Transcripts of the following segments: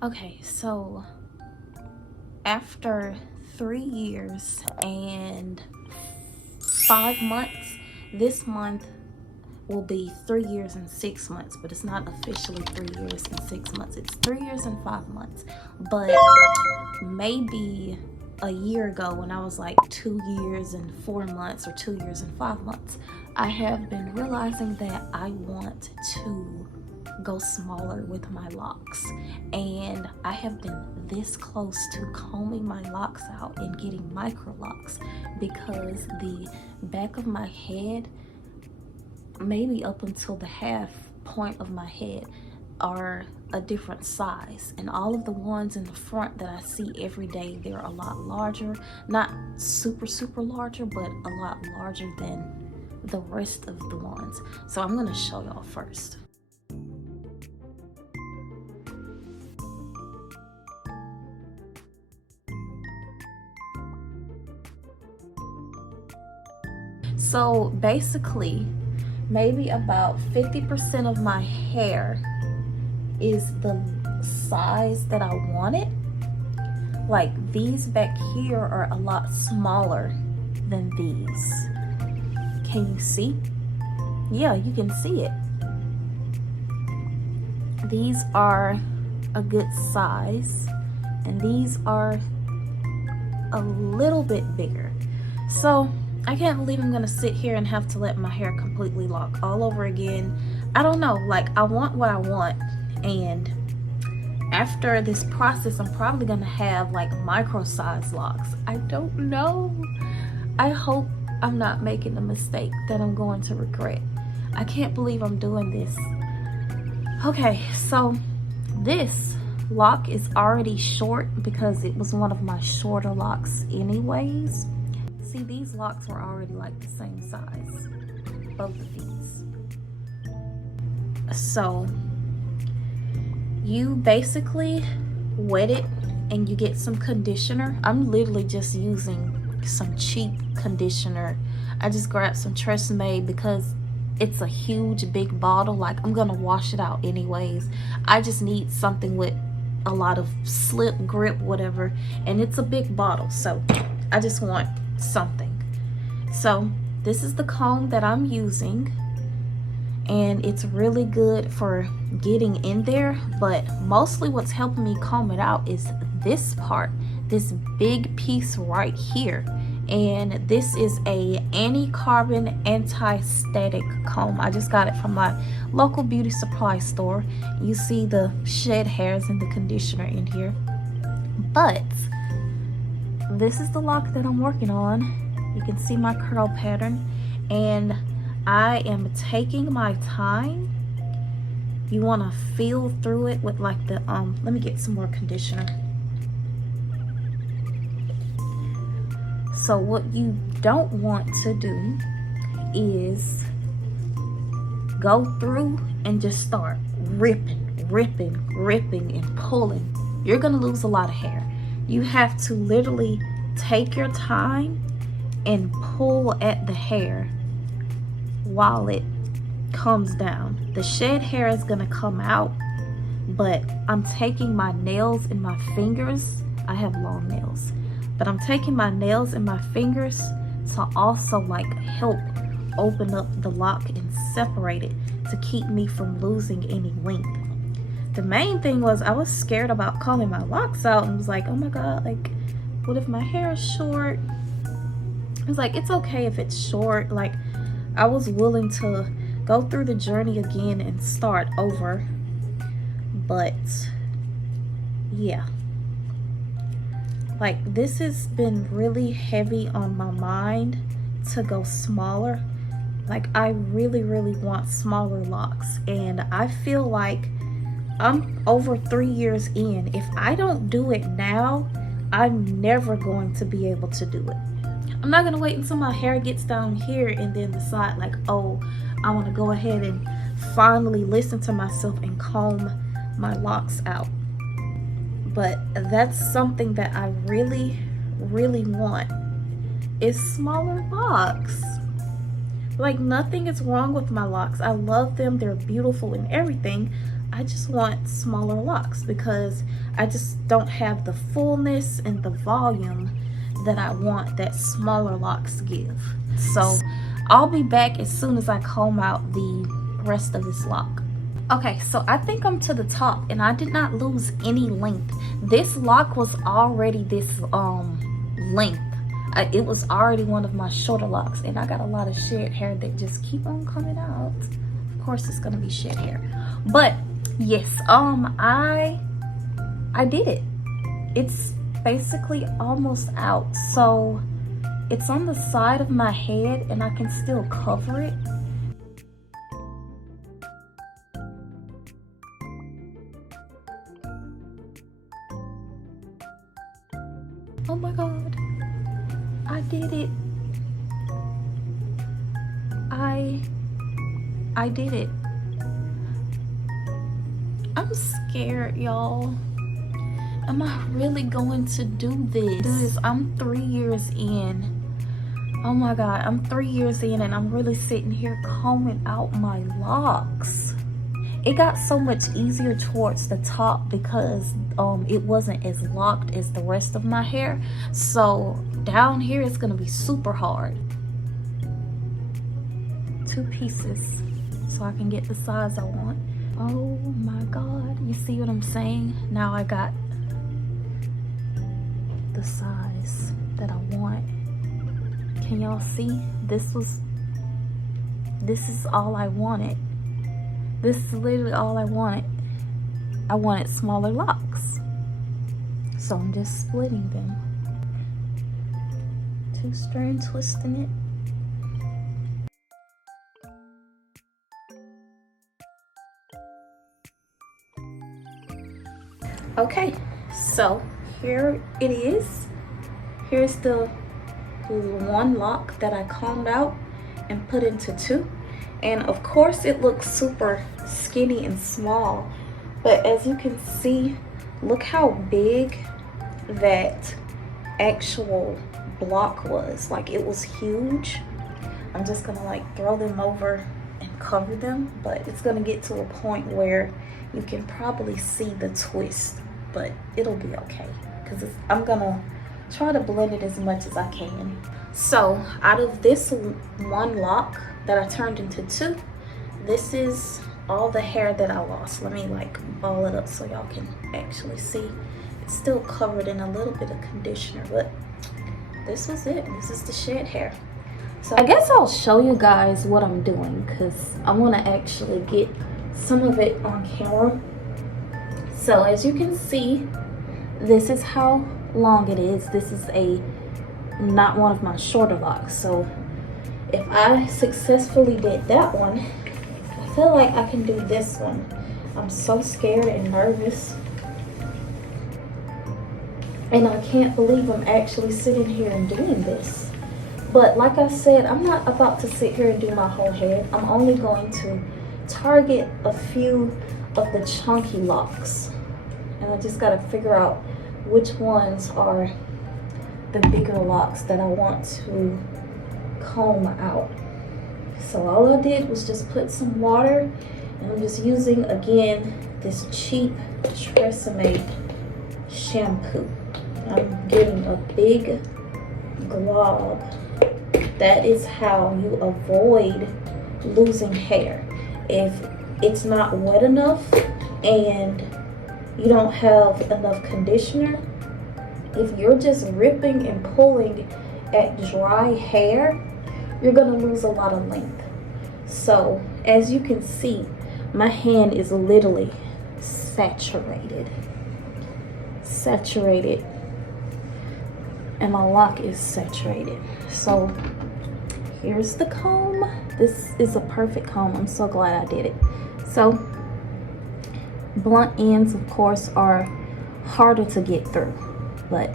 Okay, so after 3 years and 5 months, this month will be 3 years and 6 months, but it's not officially 3 years and 6 months. It's 3 years and 5 months. But maybe a year ago, when I was like 2 years and 4 months or 2 years and 5 months, I have been realizing that I want to go smaller with my locks, and I have been this close to combing my locks out and getting micro locks, because the back of my head, maybe up until the half point of my head, are a different size, and all of the ones in the front that I see every day, they're a lot larger. Not super larger, but a lot larger than the rest of the ones. So I'm gonna show y'all first. So basically, maybe about 50% of my hair is the size that I want it. Like these back here are a lot smaller than these. Can you see? Yeah, you can see it. These are a good size, and these are a little bit bigger. So I can't believe I'm gonna sit here and have to let my hair completely lock all over again. I don't know, like I want what I want, and after this process I'm probably gonna have like micro size locks. I don't know. I hope I'm not making a mistake that I'm going to regret. I can't believe I'm doing this. Okay, so this lock is already short because it was one of my shorter locks anyways. See, these locks were already like the same size, both of these. So you basically wet it and you get some conditioner. I'm literally just using some cheap conditioner. I just grabbed some Tresemme because it's a huge big bottle. Like I'm gonna wash it out anyways. I just need something with a lot of slip, grip, whatever, and it's a big bottle, so I just want something. So this is the comb that I'm using, and it's really good for getting in there, but mostly what's helping me comb it out is this part, this big piece right here. And this is a anti-carbon, anti-static comb. I just got it from my local beauty supply store. You see the shed hairs and the conditioner in here. But this is the lock that I'm working on. You can see my curl pattern, and I am taking my time. You want to feel through it with like the let me get some more conditioner. So what you don't want to do is go through and just start ripping and pulling. You're gonna lose a lot of hair. You have to literally take your time and pull at the hair while it comes down. The shed hair is gonna come out, but I'm taking my nails and my fingers. I have long nails, but I'm taking my nails and my fingers to also like help open up the lock and separate it to keep me from losing any length. The main thing was I was scared about combing my locks out and was like, oh my god, like what if my hair is short? I was like, it's okay if it's short. Like I was willing to go through the journey again and start over, but yeah, like this has been really heavy on my mind to go smaller. Like I really want smaller locks, and I feel like I'm over 3 years in. If I don't do it now, I'm never going to be able to do it. I'm not gonna wait until my hair gets down here and then decide like, oh, I want to go ahead and finally listen to myself and comb my locks out. But that's something that I really want, is smaller locks. Like nothing is wrong with my locks. I love them, they're beautiful and everything, I just want smaller locks because I just don't have the fullness and the volume that I want that smaller locks give. So I'll be back as soon as I comb out the rest of this lock. Okay, so I think I'm to the top and I did not lose any length. This lock was already this length. It was already one of my shorter locks, and I got a lot of shed hair that just keep on coming out. Of course it's gonna be shed hair, but yes, I did it. It's basically almost out, so it's on the side of my head and I can still cover it. Oh my god, I did it. I did it. I'm scared, y'all. Am I really going to do this? I'm 3 years in. Oh my god, I'm 3 years in and I'm really sitting here combing out my locks. It got so much easier towards the top because it wasn't as locked as the rest of my hair. So down here it's gonna be super hard. 2 pieces so I can get the size I want. Oh my god, you see what I'm saying? Now I got the size that I want. Can y'all see? This is all I wanted. This is literally all I wanted. I wanted smaller locks. So I'm just splitting them. 2-strand twisting it. Okay, so here it is. Here's the 1 lock that I combed out and put into 2. And of course it looks super skinny and small, but as you can see, look how big that actual block was. Like, it was huge. I'm just gonna like throw them over and cover them, but it's gonna get to a point where you can probably see the twist, but it'll be okay because I'm gonna try to blend it as much as I can. So out of this 1 lock that I turned into 2, this is all the hair that I lost. Let me like ball it up so y'all can actually see. It's still covered in a little bit of conditioner, but this was it. This is the shed hair. So I guess I'll show you guys what I'm doing because I want to actually get some of it on camera. So as you can see, this is how long it is. This is not one of my shorter locks. So if I successfully did that one, I feel like I can do this one. I'm so scared and nervous. And I can't believe I'm actually sitting here and doing this. But like I said, I'm not about to sit here and do my whole head. I'm only going to target a few of the chunky locks. And I just gotta figure out which ones are the bigger locks that I want to comb out. So all I did was just put some water, and I'm just using again this cheap Tresemme shampoo. I'm getting a big glob. That is how you avoid losing hair. If it's not wet enough and you don't have enough conditioner, if you're just ripping and pulling at dry hair, you're gonna lose a lot of length. So as you can see, my hand is literally saturated, and my lock is saturated. So here's the comb. This is a perfect comb. I'm so glad I did it. So blunt ends, of course, are harder to get through, but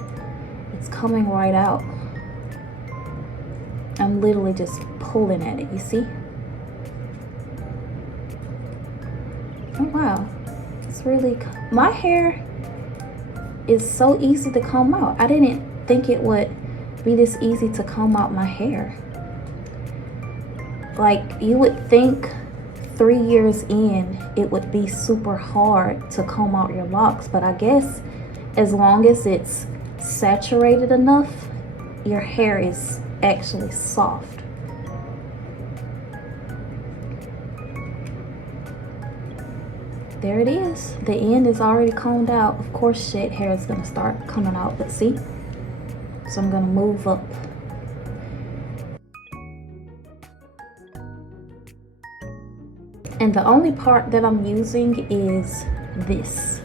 it's coming right out. I'm literally just pulling at it, you see? Oh wow, it's really, my hair is so easy to comb out. I didn't think it would be this easy to comb out my hair. Like, you would think 3 years in, it would be super hard to comb out your locks, but I guess as long as it's saturated enough, your hair is actually soft. There it is. The end is already combed out. Of course, shit hair is gonna start coming out, but see? So I'm gonna move up. And the only part that I'm using is this.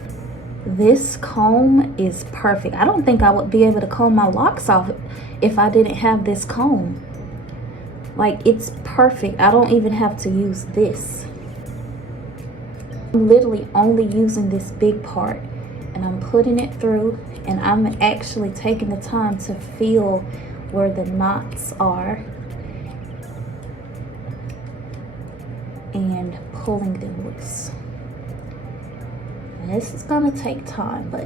This comb is perfect. I don't think I would be able to comb my locks off if I didn't have this comb. Like, it's perfect. I don't even have to use this. I'm literally only using this big part, and I'm putting it through, and I'm actually taking the time to feel where the knots are and pulling them loose. And this is gonna take time, but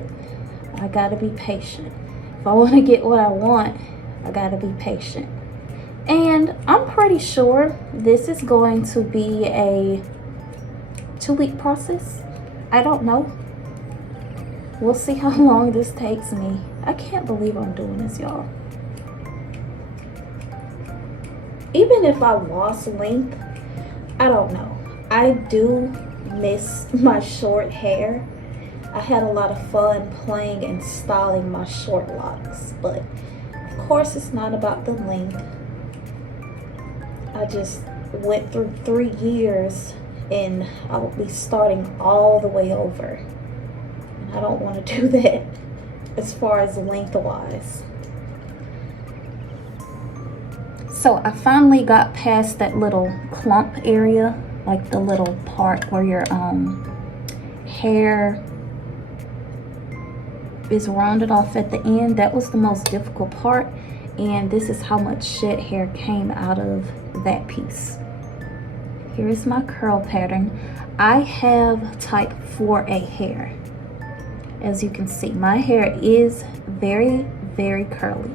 I gotta be patient. If I want to get what I want, I gotta be patient. And I'm pretty sure this is going to be a 2-week process. I don't know. We'll see how long this takes me. I can't believe I'm doing this, y'all. Even if I lost length, I don't know. I do miss my short hair. I had a lot of fun playing and styling my short locks, but of course it's not about the length. I just went through 3 years and I will be starting all the way over. And I don't want to do that as far as lengthwise. So I finally got past that little clump area, like the little part where your hair is rounded off at the end. That was the most difficult part, and this is how much shed hair came out of that piece. Here is my curl pattern. I have type 4A hair. As you can see, my hair is very, very curly.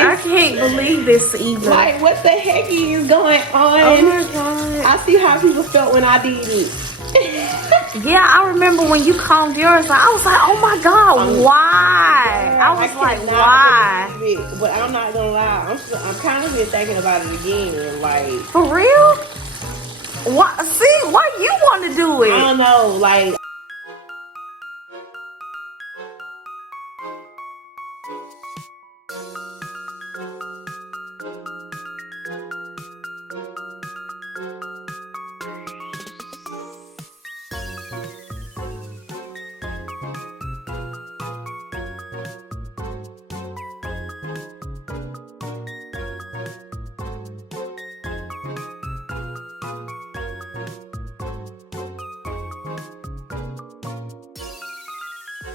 I can't believe this either. Like, what the heck is going on? Oh my god. I see how people felt when I did it. Yeah, I remember when you combed yours. I was like, oh my god, why? I was like, why? It, but I'm not gonna lie. I'm kind of been thinking about it again. Like, for real? Why? See, why you want to do it? I don't know. Like.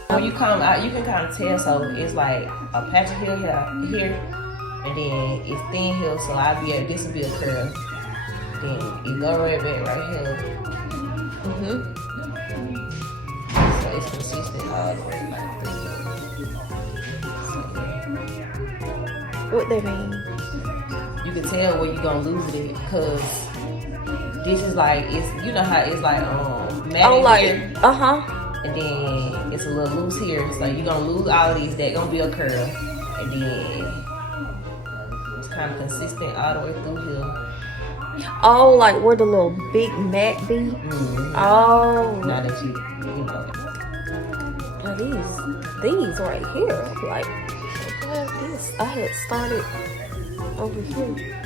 When you come out, you can kind of tell. So it's like a patch of hair here, and then it's thin here. So this will be a curl. Then it go right back right here. So it's consistent all the way like this. What they mean? You can tell where you gonna lose it because this is like it's, you know how it's like matted here. And then it's a little loose here. So you're gonna lose all of these. That gonna be a curl. And then it's kind of consistent all the way through here. Oh, like where the little big mat be? Oh. Now that you know. Now these right here, like this. I had started over here.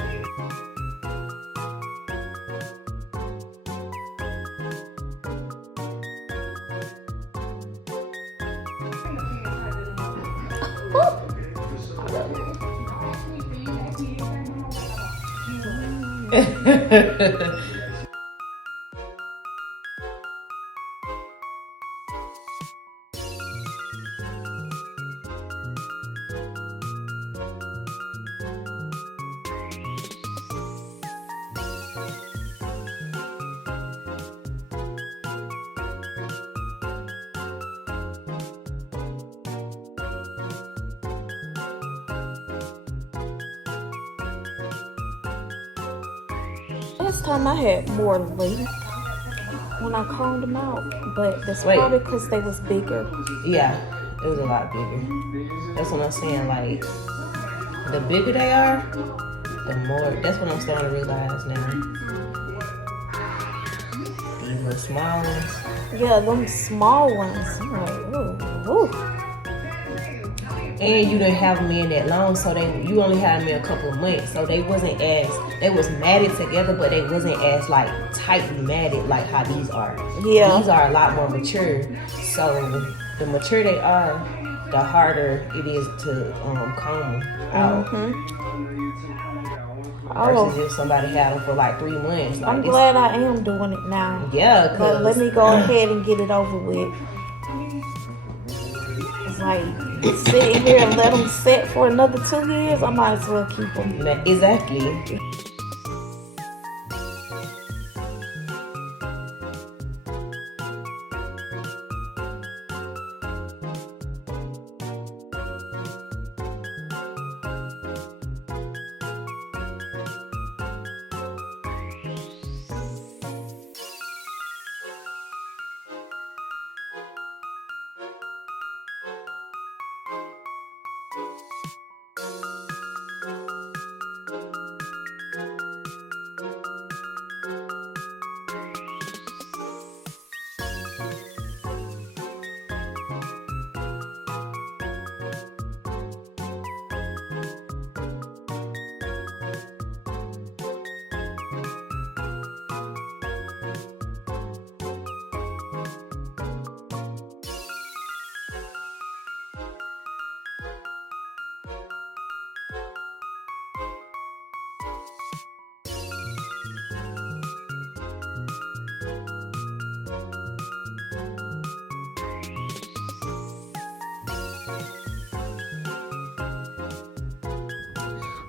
Last time I had more length when I combed them out, but that's probably because they was bigger. Yeah, it was a lot bigger. That's what I'm saying. Like, the bigger they are, the more. That's what I'm starting to realize now. These little small ones. Yeah, them small ones. I'm like, ooh, ooh. And you didn't have them in that long, so you only had them in a couple of months, so they wasn't as, they was matted together, but they wasn't as like tightly matted like how these are. Yeah, these are a lot more mature. So the mature they are, the harder it is to comb out. Versus if somebody had them for like 3 months. Like, I'm glad I am doing it now. Yeah, but let me go ahead and get it over with. It's like sitting here and let them set for another 2 years. I might as well keep them. Exactly.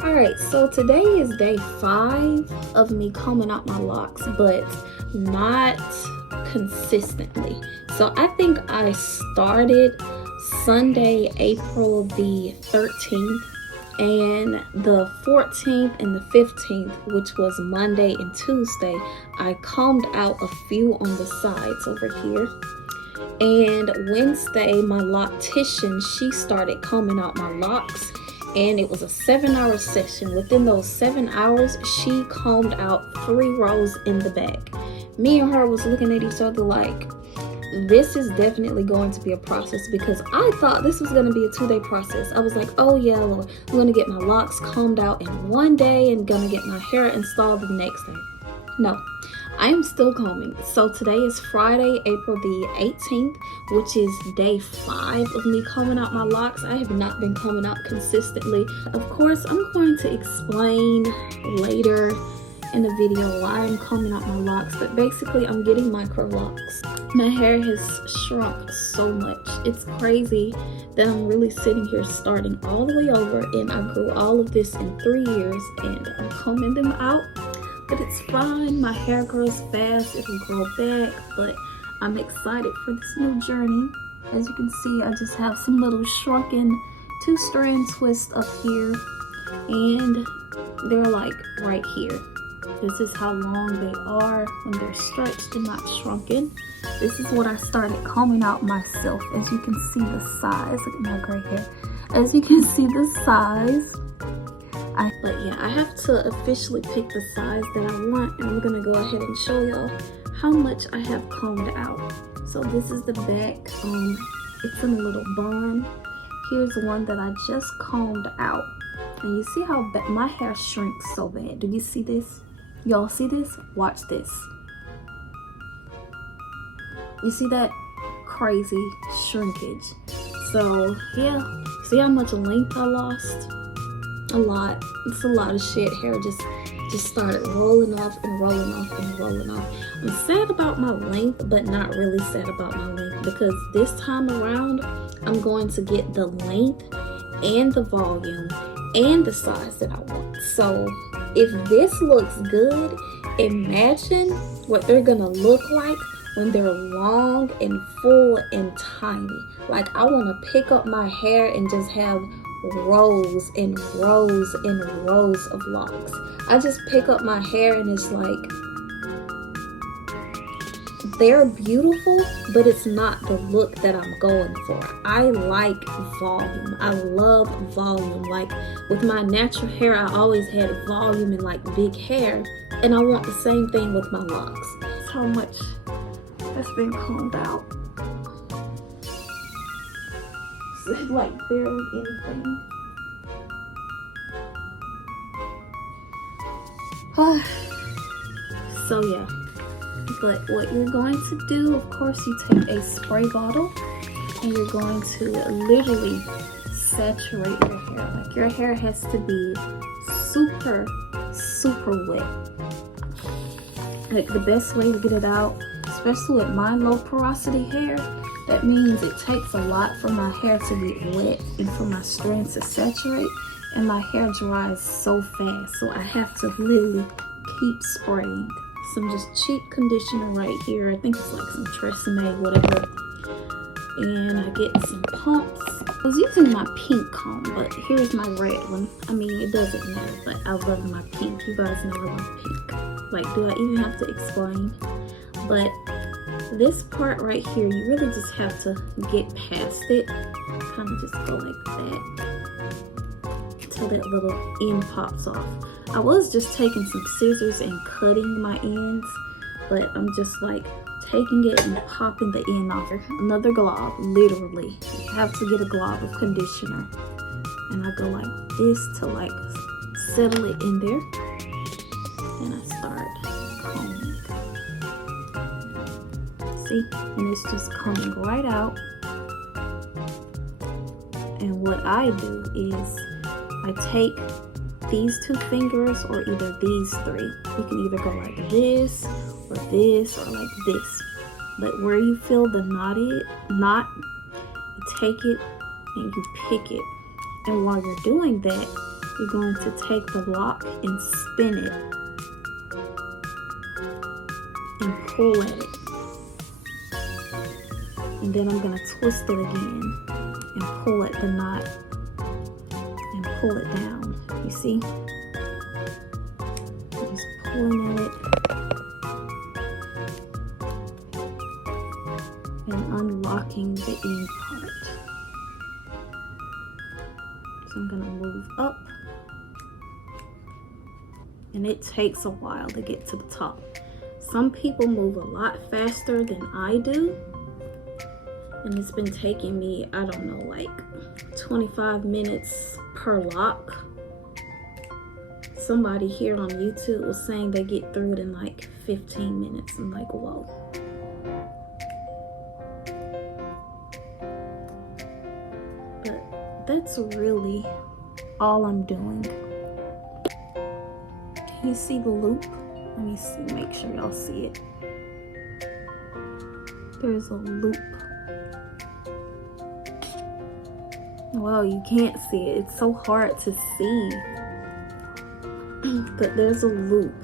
Alright, so today is day 5 of me combing out my locks, but not consistently. So I think I started Sunday, April the 13th, and the 14th and the 15th, which was Monday and Tuesday, I combed out a few on the sides over here. And Wednesday, my loctician, she started combing out my locks, and it was a 7-hour session. Within those 7 hours, she combed out 3 rows in the back. Me and her was looking at each other like, this is definitely going to be a process, because I thought this was going to be a 2-day process. I was like, oh yeah, Lord, I'm going to get my locks combed out in 1 day and going to get my hair installed the next day. No, I am still combing. So today is Friday, April the 18th, which is day 5 of me combing out my locks. I have not been combing out consistently. Of course, I'm going to explain later in the video why I'm combing out my locks, but basically I'm getting micro locks. My hair has shrunk so much. It's crazy that I'm really sitting here starting all the way over, and I grew all of this in 3 years, and I'm combing them out. But it's fine. My hair grows fast. It'll grow back. But I'm excited for this new journey. As you can see, I just have some little shrunken 2-strand twists up here. And they're like right here. This is how long they are when they're stretched and not shrunken. This is what I started combing out myself. As you can see the size. Look at my gray hair. As you can see the size. But yeah, I have to officially pick the size that I want, and I'm gonna go ahead and show y'all how much I have combed out. So this is the back. It's in a little bun. Here's the one that I just combed out, and you see how my hair shrinks so bad. Do you see this? Y'all see this? Watch this. You see that crazy shrinkage? So yeah, see how much length I lost? A lot. It's a lot of shed hair just just started rolling off and rolling off and rolling off. I'm sad about my length, but not really sad about my length, because this time around I'm going to get the length and the volume and the size that I want. So if this looks good, imagine what they're gonna look like when they're long and full and tiny. Like, I want to pick up my hair and just have rows and rows and rows of locks. I just pick up my hair and it's like, they're beautiful, but it's not the look that I'm going for. I like volume. I love volume. Like, with my natural hair, I always had volume and like big hair, and I want the same thing with my locks. That's how much has been combed out. It's like barely anything. So yeah. But what you're going to do, of course, you take a spray bottle and you're going to literally saturate your hair. Like, your hair has to be super, super wet. Like, the best way to get it out, especially with my low porosity hair, that means it takes a lot for my hair to get wet and for my strands to saturate, and my hair dries so fast. So I have to literally keep spraying. Some just cheap conditioner right here. I think it's like some 𝙏𝘼𝘾𝙄𝘼𝙨, whatever. And I get some pumps. I was using my pink comb, but here's my red one. I mean, it doesn't matter, but I love my pink. You guys know I love pink. Like, do I even have to explain? But this part right here, you really just have to get past it. Kind of just go like that until that little end pops off. I was just taking some scissors and cutting my ends, but I'm just like taking it and popping the end off. Another glob, literally. You have to get a glob of conditioner. And I go like this to like settle it in there. And I start combing. See? And it's just coming right out. And what I do is I take these two fingers, or either these three. You can either go like this, or like this. But where you feel the knot, you take it and you pick it. And while you're doing that, you're going to take the lock and spin it and pull at it. And then I'm going to twist it again and pull at the knot and pull it down. You see? I'm just pulling at it and unlocking the end part. So I'm gonna move up, and it takes a while to get to the top. Some people move a lot faster than I do, and it's been taking me, I don't know, like 25 minutes per lock. Somebody here on YouTube was saying they get through it in like 15 minutes. I'm like, whoa. But that's really all I'm doing. Can you see the loop? Let me see, make sure y'all see it. There's a loop. Wow, you can't see it. It's so hard to see. But there's a loop.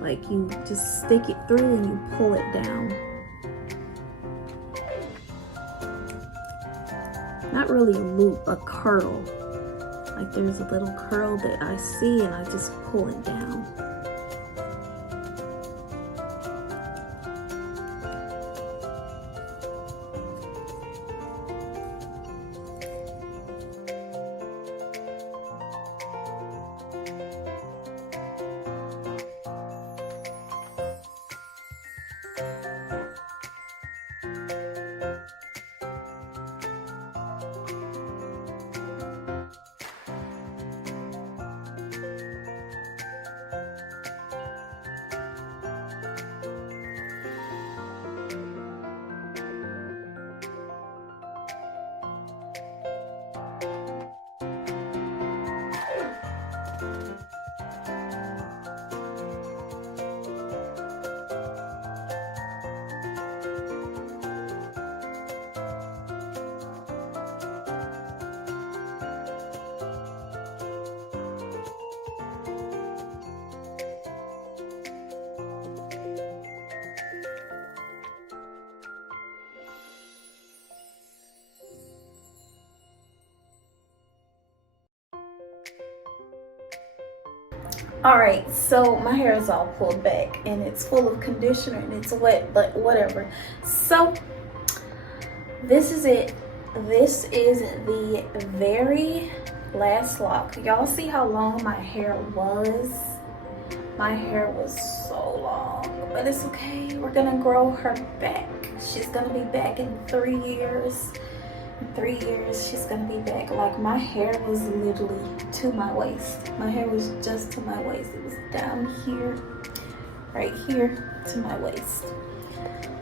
Like, you just stick it through and you pull it down. Not really a loop, a curl. Like, there's a little curl that I see and I just pull it down. All right, so my hair is all pulled back and it's full of conditioner and it's wet, but whatever. So this is it. This is the very last lock. Y'all see how long my hair was? My hair was so long, but it's okay. We're gonna grow her back. She's gonna be back in 3 years. In 3 years, she's gonna be back. Like, my hair was literally to my waist. My hair was just to my waist. It was down here, right here to my waist.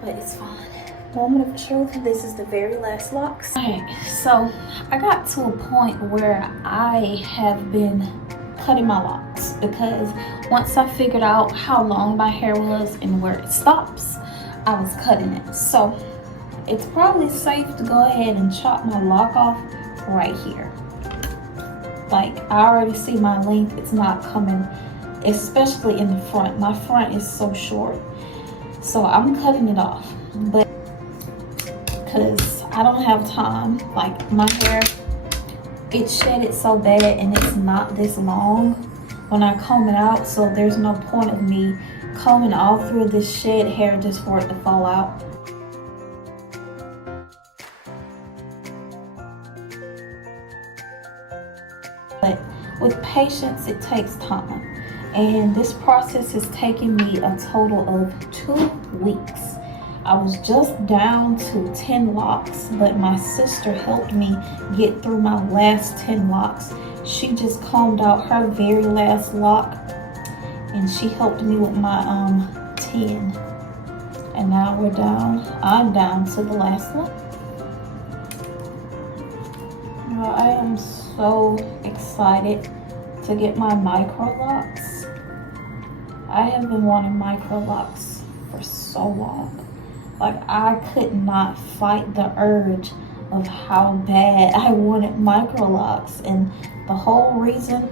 But it's fine. Moment of truth, this is the very last locks. Alright, so I got to a point where I have been cutting my locks because once I figured out how long my hair was and where it stops, I was cutting it. So it's probably safe to go ahead and chop my lock off right here. Like, I already see my length, it's not coming, especially in the front. My front is so short. So I'm cutting it off, but because I don't have time. Like, my hair, it shedded so bad and it's not this long when I comb it out, so there's no point of me combing all through this shed hair just for it to fall out. But with patience, it takes time. And this process has taken me a total of 2 weeks. I was just down to 10 locks, but my sister helped me get through my last 10 locks. She just combed out her very last lock, and she helped me with my 10. And now I'm down to the last one. Well, I am so excited to get my Micro Locs. I have been wanting Micro Locs for so long. Like, I could not fight the urge of how bad I wanted Micro Locs. And the whole reason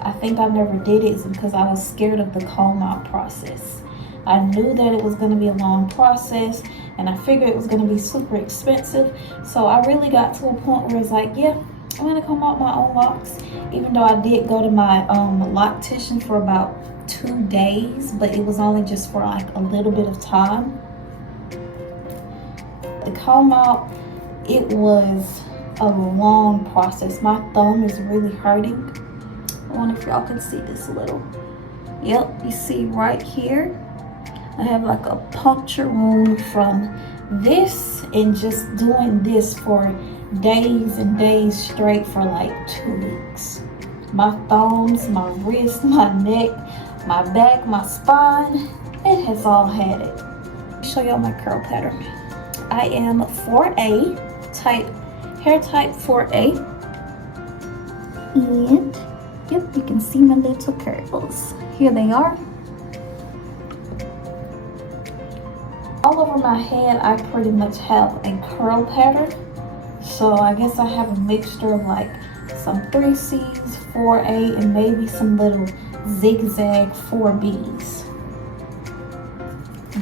I think I never did it is because I was scared of the comb out process. I knew that it was going to be a long process, and I figured it was going to be super expensive. So I really got to a point where it's like, yeah, I'm going to comb out my own locks. Even though I did go to my loctician for about 2 days, but it was only just for like a little bit of time. The comb out, it was a long process. My thumb is really hurting. I wonder if y'all can see this a little. Yep, you see right here, I have like a puncture wound from this and just doing this for days and days straight for like 2 weeks. My thumbs, my wrist, my neck, my back, my spine, it has all had it. Let me show y'all my curl pattern. I am 4A type, hair type 4A. And yep, you can see my little curls. Here they are. All over my head, I pretty much have a curl pattern. So I guess I have a mixture of like some 3Cs, 4A, and maybe some little zigzag 4Bs.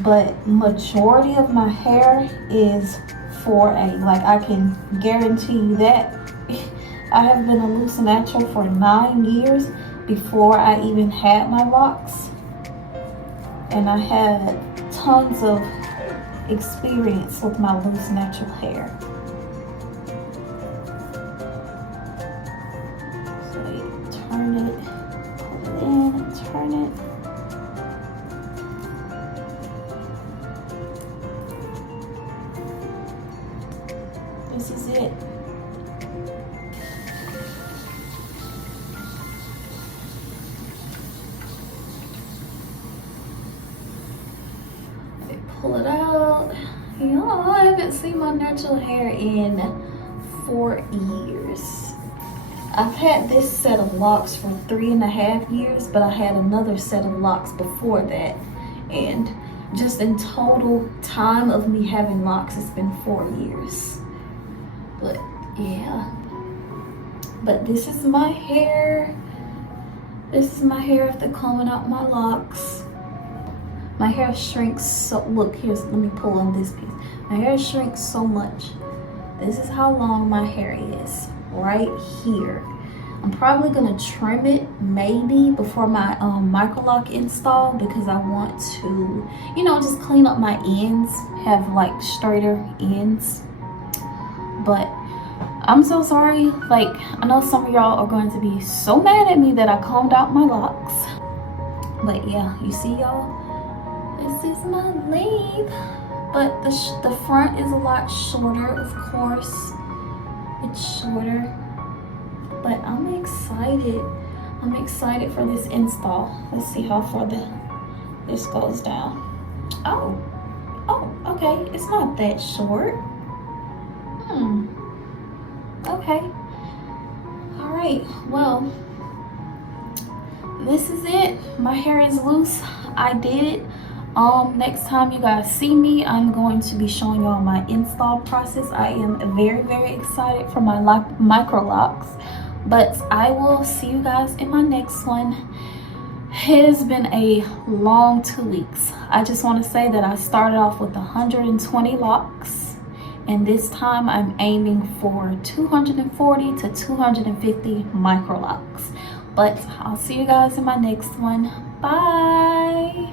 But majority of my hair is 4A. Like, I can guarantee you that. I have been a loose natural for 9 years before I even had my locks. And I had tons of experience with my loose natural hair. So you turn it, put it in, and turn it. This is it. Pull it out. Y'all, I haven't seen my natural hair in 4 years. I've had this set of locks for 3.5 years, but I had another set of locks before that. And just in total time of me having locks, it's been 4 years. But yeah. But this is my hair. This is my hair after combing out my locks. My hair shrinks so, look, let me pull on this piece. My hair shrinks so much. This is how long my hair is, right here. I'm probably gonna trim it maybe before my Micro Loc install, because I want to, you know, just clean up my ends, have like straighter ends. But I'm so sorry. Like, I know some of y'all are going to be so mad at me that I combed out my locks. But yeah, you see y'all, this is my leave. But the front is a lot shorter, of course. It's shorter. But I'm excited. I'm excited for this install. Let's see how far this goes down. Oh, okay. It's not that short. Okay. All right. Well, this is it. My hair is loose. I did it. Next time you guys see me, I'm going to be showing y'all my install process. I am very, very excited for my Micro Locs. But I will see you guys in my next one. It has been a long 2 weeks. I just want to say that I started off with 120 locks, and this time I'm aiming for 240 to 250 Micro Locs. But I'll see you guys in my next one. Bye.